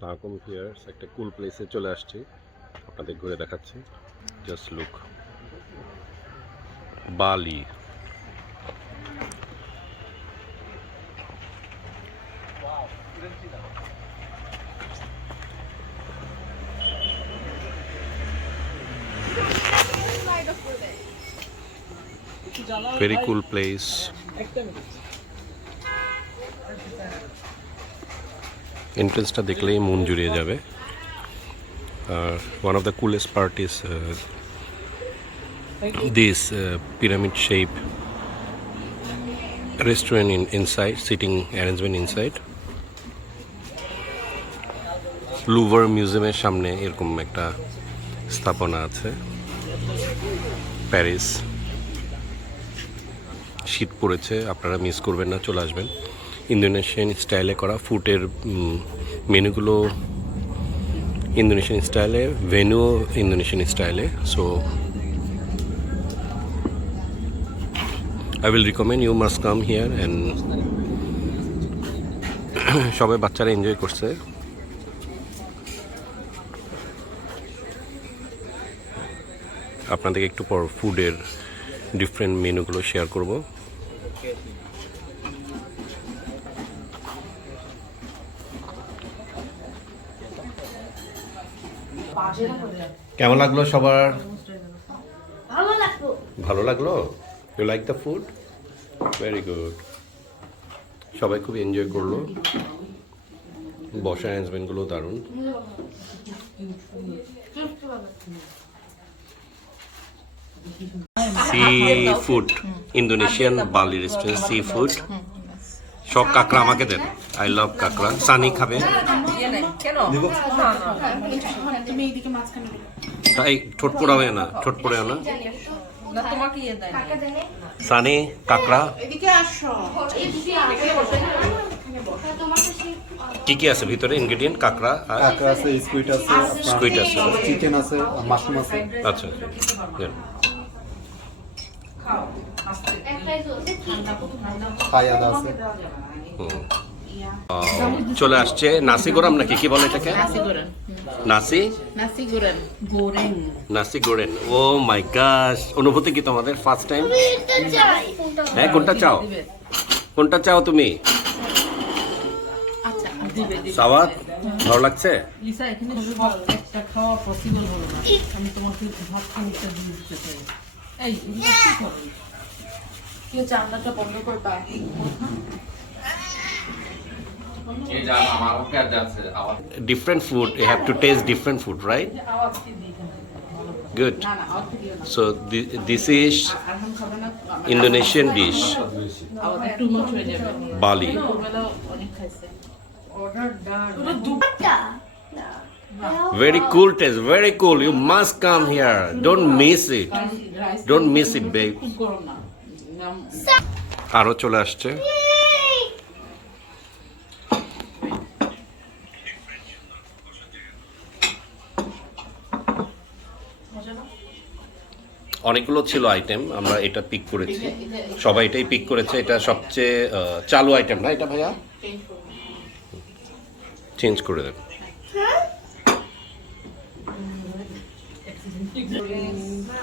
সাকম here's একটা কুল প্লেসে চলে আসছি। আপনাদের ঘুরে দেখাচ্ছি। Just look Bali. Very cool place এন্ট্রেন্সটা দেখলেই মন জুড়িয়ে যাবে। আর one of the coolest part is this pyramid shape restaurant in, inside, sitting arrangement inside. Louvre মিউজিয়ামের সামনে এরকম একটা স্থাপনা আছে। প্যারিস শীত পড়েছে, আপনারা মিস করবেন না, চলে আসবেন। ইন্দোনেশিয়ান স্টাইলে করা ফুডের মেনুগুলো ইন্দোনেশিয়ান স্টাইলে ভেনুও ইন্দোনেশিয়ান স্টাইলে so I will recommend you must come here and সবাই বাচ্চারা এনজয় করছে। আপনাদেরকে একটু পর ফুডের ডিফারেন্ট মেনুগুলো শেয়ার করব। কেমন লাগল সবার? ভালো লাগল। You like the food very good সবাই খুব এনজয় করল। বসা অ্যারেঞ্জমেন্টগুলো দারুণ। Sea food Indonesian Bali restaurant sea food সব কাঁকড়া আমাকে দেন। আই লাভ কাঁকড়া। সানি খাবে। তাই ঠোঁট পোড়াবে না ঠোঁট পোড়াবে না। সানি কাঁকড়া। কি কি আছে ভিতরে? ইনগ্রেডিয়েন্ট কাঁকড়া আর কাঁকড়া আছে স্কুইড আছে স্কুইড আছে। চিকেন আছে মাশরুম আছে। আচ্ছা দেন। আছে। চলে আসছে নাসি গোরাম নাকি? কি বলে এটাকে? নাসি নাসি? নাসি গোরেন। ও মাই গাশ অনুভূতি কি তোমাদের ফার্স্ট টাইম হ্যাঁ কোনটা চাও? কোনটা চাও তুমি? আচ্ছা সাওয়াত ভালো লাগছে? লিসা এখানে সব একটা খাওয়া পসিবল হলো না। আমি তোমাকে ভাত দিতে চাই। এই কেউ চামড়াটা বন্ধ করবা different food you have to taste different food right আওয়াজকে দিই এখানে good না না আওয়াজ দিও না so thi- this is আরহাম খাবে না indonesian dish আওয়াজ একটু মুখ হয়ে যাবে bali ওবেলা অনেক খাইছে order done very cool taste very cool you must come here don't miss it rice don't miss it babe আরও চলে আসছে। অনেকগুলো ছিল আইটেম আমরা এটা পিক করেছি। সবাই এটাই পিক করেছে। এটা সবচেয়ে চালু আইটেম না এটা ভাইয়া? চেঞ্জ করে দেন।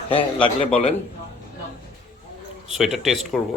হ্যাঁ লাগলে বলেন। সোয়েটার টেস্ট করব।